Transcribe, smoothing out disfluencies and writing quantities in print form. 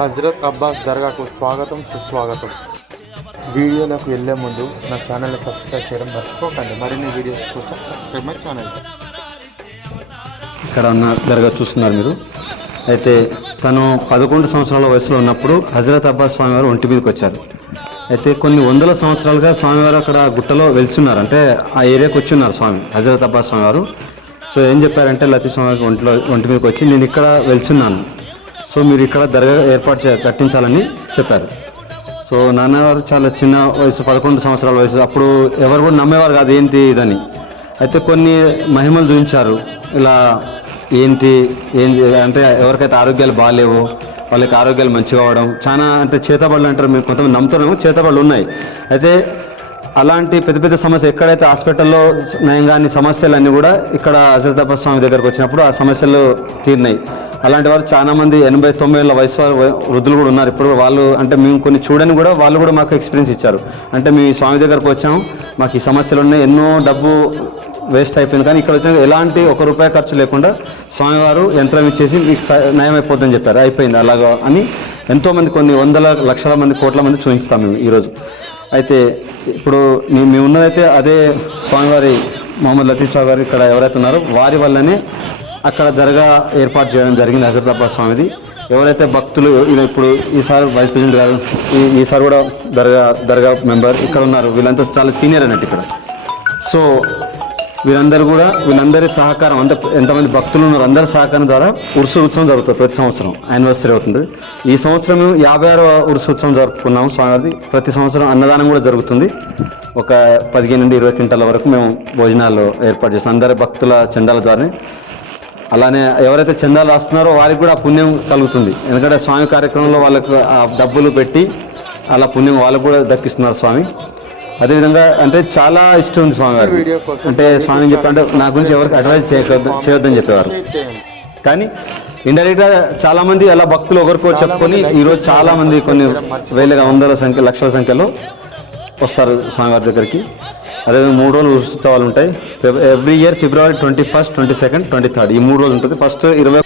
హజరత్ అబ్బాస్ దర్గాకు స్వాగతం సుస్వాగతం. వీడియోలోకి వెళ్ళే ముందు నా ఛానల్ని సబ్స్క్రైబ్ చేయడం మర్చిపోకండి. మరిన్ని వీడియోస్ కోసం సబ్స్క్రైబ్ మై ఛానల్. ఇక్కడ ఉన్న దర్గా చూస్తున్నారు మీరు. అయితే తను 11 సంవత్సరాల వయసులో ఉన్నప్పుడు హజరత్ అబ్బాస్ స్వామివారు ఒంటి మీదకి వచ్చారు. అయితే కొన్ని వందల సంవత్సరాలుగా స్వామివారు అక్కడ గుట్టలో వెలిచున్నారు, అంటే ఆ ఏరియాకి వచ్చి ఉన్నారు స్వామి హజరత్ అబ్బాస్ స్వామివారు. సో ఏం చెప్పారంటే లతీ స్వామివారికి ఒంటి మీదకి వచ్చి నేను ఇక్కడ వెలిచున్నాను, సో మీరు ఇక్కడ దర్గా కట్టించాలని చెప్పారు. సో నాన్నగారు చాలా చిన్న వయసు, 11 సంవత్సరాల వయసు. అప్పుడు ఎవరు కూడా నమ్మేవారు కాదు ఏంటి ఇదని. అయితే కొన్ని మహిమలు చూపించారు. ఇలా ఏంటి అంటే ఎవరికైతే ఆరోగ్యాలు బాగాలేవో వాళ్ళకి ఆరోగ్యాలు మంచిగా అవడం, చాలా అంటే చేతబడులు అంటారు, మీరు కొంతమంది నమ్ముతున్నాము, చేతబడులు ఉన్నాయి. అయితే అలాంటి పెద్ద పెద్ద సమస్య ఎక్కడైతే హాస్పిటల్లో నయం కాని సమస్యలన్నీ కూడా ఇక్కడ హజరత్ అబ్బాస్ స్వామి దగ్గరకు వచ్చినప్పుడు ఆ సమస్యలు తీరినాయి. అలాంటి వారు చాలామంది 80-90 ఏళ్ళ వయసు వృద్ధులు కూడా ఉన్నారు. ఇప్పుడు వాళ్ళు అంటే మేము కొన్ని చూడని కూడా వాళ్ళు కూడా మాకు ఎక్స్పీరియన్స్ ఇచ్చారు. అంటే మేము ఈ స్వామి దగ్గరకు వచ్చాము, మాకు ఈ సమస్యలు ఉన్నాయి, ఎన్నో డబ్బు వేస్ట్ అయిపోయింది, కానీ ఇక్కడ వచ్చిన ఎలాంటి ₹1 ఖర్చు లేకుండా స్వామివారు యంత్రం ఇచ్చేసి మీకు నయం అయిపోతుందని చెప్పారు. అయిపోయింది అలాగా అని ఎంతోమంది, కొన్ని వందల లక్షల మంది, కోట్ల మంది చూపిస్తాం మేము ఈరోజు. అయితే ఇప్పుడు మేము ఉన్నదైతే అదే స్వామివారి మొహమ్మద్ లతీఫ్ షా గారు ఇక్కడ ఎవరైతే ఉన్నారో వారి వల్లనే అక్కడ దర్గా ఏర్పాటు చేయడం జరిగింది హజరత్ అబ్బాస్ స్వామిది. ఎవరైతే భక్తులు ఇప్పుడు ఈసారి వైస్ ప్రెసిడెంట్ గారు, ఈసారి కూడా దర్గా మెంబర్ ఇక్కడ ఉన్నారు, వీళ్ళంతా చాలా సీనియర్ అన్నట్టు ఇక్కడ. సో వీళ్ళందరి సహకారం, అంటే ఎంతమంది భక్తులు ఉన్నారు అందరి సహకారం ద్వారా ఉత్సవం జరుగుతుంది. ప్రతి సంవత్సరం యానివర్సరీ అవుతుంది. ఈ సంవత్సరం 56వ ఉత్సవం జరుపుకున్నాము స్వామివారి. ప్రతి సంవత్సరం అన్నదానం కూడా జరుగుతుంది. ఒక 15 నుండి 20 క్వింటాల వరకు మేము భోజనాలు ఏర్పాటు చేస్తాం అందరి భక్తుల చందాల ద్వారా. అలానే ఎవరైతే చందాలు రాస్తున్నారో వారికి కూడా పుణ్యం కలుగుతుంది, ఎందుకంటే స్వామి కార్యక్రమంలో వాళ్ళకు ఆ డబ్బులు పెట్టి అలా పుణ్యం వాళ్ళకు కూడా దక్కిస్తున్నారు స్వామి. అదేవిధంగా అంటే చాలా ఇష్టం ఉంది స్వామి గారు. అంటే స్వామి చెప్పంటే నా గురించి ఎవరికి అడ్వైజ్ చేయొద్దని చెప్పేవారు, కానీ ఇండైరెక్ట్గా చాలా మంది అలా భక్తులు ఒకరికో చెప్పుకొని ఈరోజు చాలా మంది కొన్ని వేల వందల సంఖ్య లక్షల సంఖ్యలో వస్తారు స్వామివారి దగ్గరికి. అదేవిధంగా 3 రోజులు ఉత్సవాలు ఉంటాయి. Every year February 21st, 22nd, 23 ఈ 3 రోజులు ఉంటుంది. ఫస్ట్ 20